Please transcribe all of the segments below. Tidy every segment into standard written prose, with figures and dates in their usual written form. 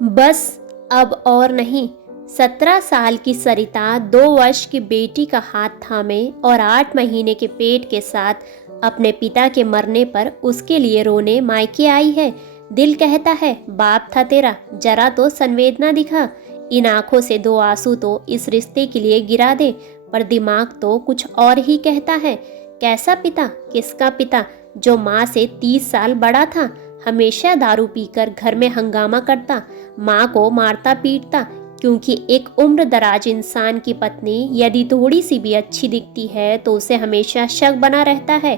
बस अब और नहीं। 17 साल की सरिता 2 वर्ष की बेटी का हाथ थामे और 8 महीने के पेट के साथ अपने पिता के मरने पर उसके लिए रोने मायके आई है। दिल कहता है बाप था तेरा, जरा तो संवेदना दिखा। इन आंखों से 2 आंसू तो इस रिश्ते के लिए गिरा दे, पर दिमाग तो कुछ और ही कहता है। कैसा पिता, किसका पिता, जो माँ से 30 साल बड़ा था, हमेशा दारू पीकर घर में हंगामा करता, माँ को मारता पीटता, क्योंकि एक उम्र दराज इंसान की पत्नी यदि थोड़ी सी भी अच्छी दिखती है तो उसे हमेशा शक बना रहता है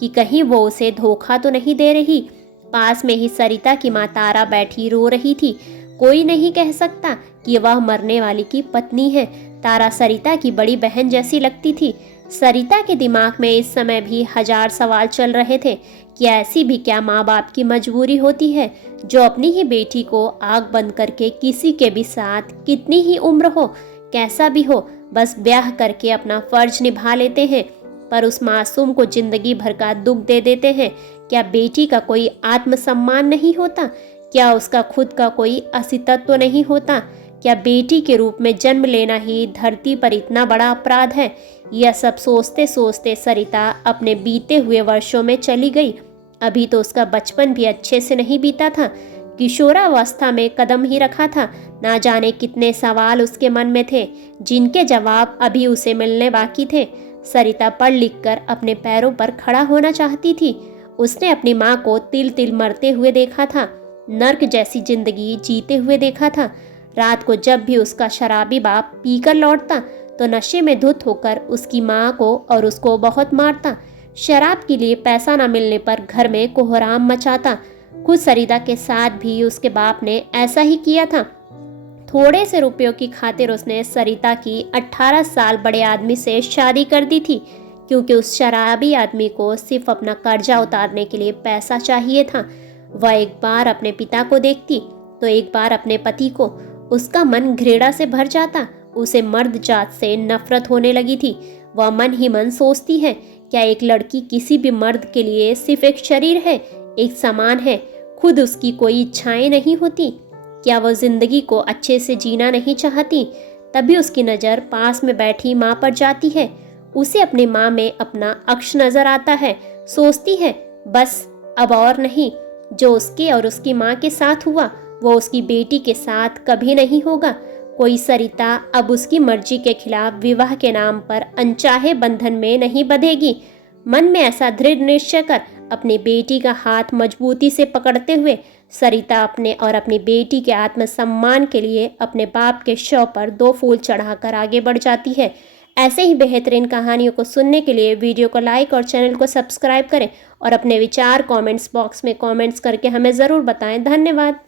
कि कहीं वो उसे धोखा तो नहीं दे रही। पास में ही सरिता की माँ तारा बैठी रो रही थी। कोई नहीं कह सकता कि वह मरने वाली की पत्नी है। तारा सरिता की बड़ी बहन जैसी लगती थी। सरिता के दिमाग में इस समय भी 1000 सवाल चल रहे थे कि ऐसी भी क्या माँ बाप की मजबूरी होती है जो अपनी ही बेटी को आग बंद करके किसी के भी साथ, कितनी ही उम्र हो, कैसा भी हो, बस ब्याह करके अपना फर्ज निभा लेते हैं, पर उस मासूम को जिंदगी भर का दुख दे देते हैं। क्या बेटी का कोई आत्मसम्मान नहीं होता? क्या उसका खुद का कोई अस्तित्व नहीं होता? क्या बेटी के रूप में जन्म लेना ही धरती पर इतना बड़ा अपराध है? यह सब सोचते सोचते सरिता अपने बीते हुए वर्षों में चली गई। अभी तो उसका बचपन भी अच्छे से नहीं बीता था। किशोरावस्था में कदम ही रखा था। ना जाने कितने सवाल उसके मन में थे जिनके जवाब अभी उसे मिलने बाकी थे। सरिता पढ़ लिख कर अपने पैरों पर खड़ा होना चाहती थी। उसने अपनी माँ को तिल तिल मरते हुए देखा था, नर्क जैसी जिंदगी जीते हुए देखा था। रात को जब भी उसका शराबी बाप पीकर लौटता तो नशे में धुत होकर उसकी माँ को और उसको बहुत मारता। शराब के लिए पैसा न मिलने पर घर में कोहराम मचाता। खुद सरिता के साथ भी उसके बाप ने ऐसा ही किया था। थोड़े से रुपयों की खातिर उसने सरिता की 18 साल बड़े आदमी से शादी कर दी थी, क्योंकि उस शराबी आदमी को सिर्फ अपना कर्जा उतारने के लिए पैसा चाहिए था। वह एक बार अपने पिता को देखती तो एक बार अपने पति को। उसका मन घृणा से भर जाता। उसे मर्द जात से नफरत होने लगी थी। वह मन ही मन सोचती है, क्या एक लड़की किसी भी मर्द के लिए सिर्फ एक शरीर है, एक सामान है? खुद उसकी कोई इच्छाएं नहीं होती? क्या वह जिंदगी को अच्छे से जीना नहीं चाहती? तभी उसकी नज़र पास में बैठी माँ पर जाती है। उसे अपनी माँ में अपना अक्ष नजर आता है। सोचती है बस अब और नहीं। जो उसके और उसकी माँ के साथ हुआ वो उसकी बेटी के साथ कभी नहीं होगा। कोई सरिता अब उसकी मर्जी के खिलाफ विवाह के नाम पर अनचाहे बंधन में नहीं बंधेगी। मन में ऐसा दृढ़ निश्चय कर अपनी बेटी का हाथ मजबूती से पकड़ते हुए सरिता अपने और अपनी बेटी के आत्मसम्मान के लिए अपने बाप के शव पर 2 फूल चढ़ाकर आगे बढ़ जाती है। ऐसे ही बेहतरीन कहानियों को सुनने के लिए वीडियो को लाइक और चैनल को सब्सक्राइब करें और अपने विचार कमेंट्स बॉक्स में कमेंट्स करके हमें ज़रूर बताएं। धन्यवाद।